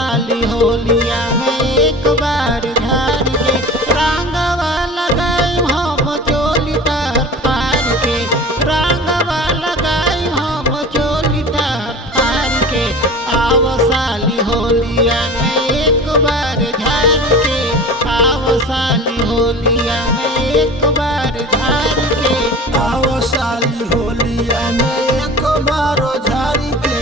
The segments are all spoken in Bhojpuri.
साली होलिया में एक बार झार के रंगवा लगाई हम चोली तार फार के रंगवा लगाई हम चोली तार फार के आव साली होलिया में एक बार झार के आव साली होलिया में एक बार झार के आओ साली होलिया में एक बार झारी के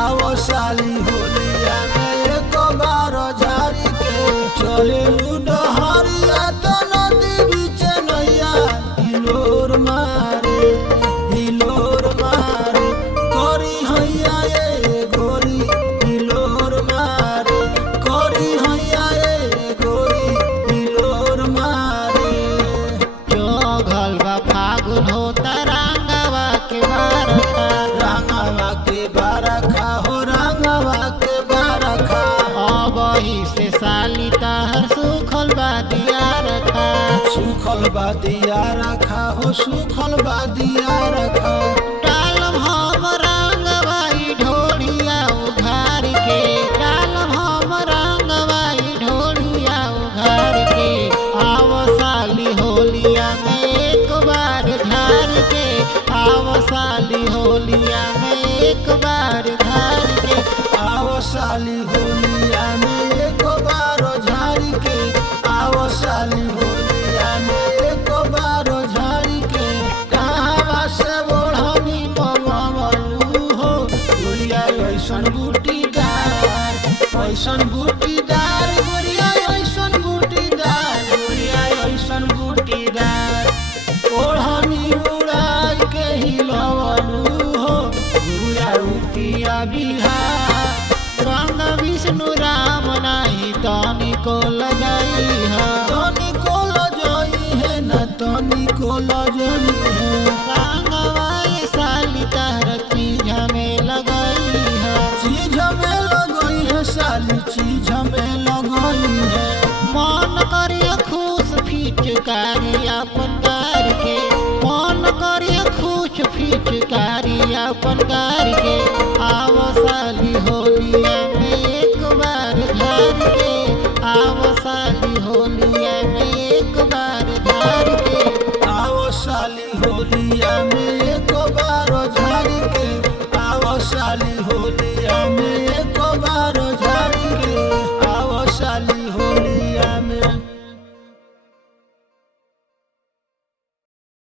आओ साली होलिया में एक बार झारी के चले डहरिया तो नदी बीच नैया हिलोर मारे करी हैया ये गोरी हिलोर मारे करी हैया ये गोरी हिलोर मारे जो घलवा फागुन होता रंगवा के बारखा रंगवा के बारखा हो रंगवा के बारखा अबही से साली तहर सुखल बा दिया रखा सुखल बादिया रखा हो सुखल बादिया रखा डालम हम रंगवाई ढोलिया उघार के डालम हम रंगवाई ढोलिया उघार के आव साली होलिया में एक बार झार के आव साली होलिया में एक बार झार के आओ साली होलिया में एक बार झारी के आओ साली होलिया में एक बार झारी के कहाँ से बोढ़नी ममलू हो गोरिया ऐसन बूटीदार गोरिया ऐसन बूटीदार ओढ़नी उड़ाई के हिलवलू हो गुरुया रुपिया बिहार रंग विष्णु राम नाही तनी को लगाई है तनी को लजई है न तनी को लजई है रंगवाए साली तहर चीज में लगाई है चीज में लगई है साली चीज में लगई है मन करिए खुश फिचकारी अपन गार के मन करिए खुश फिचकारी अपन गार के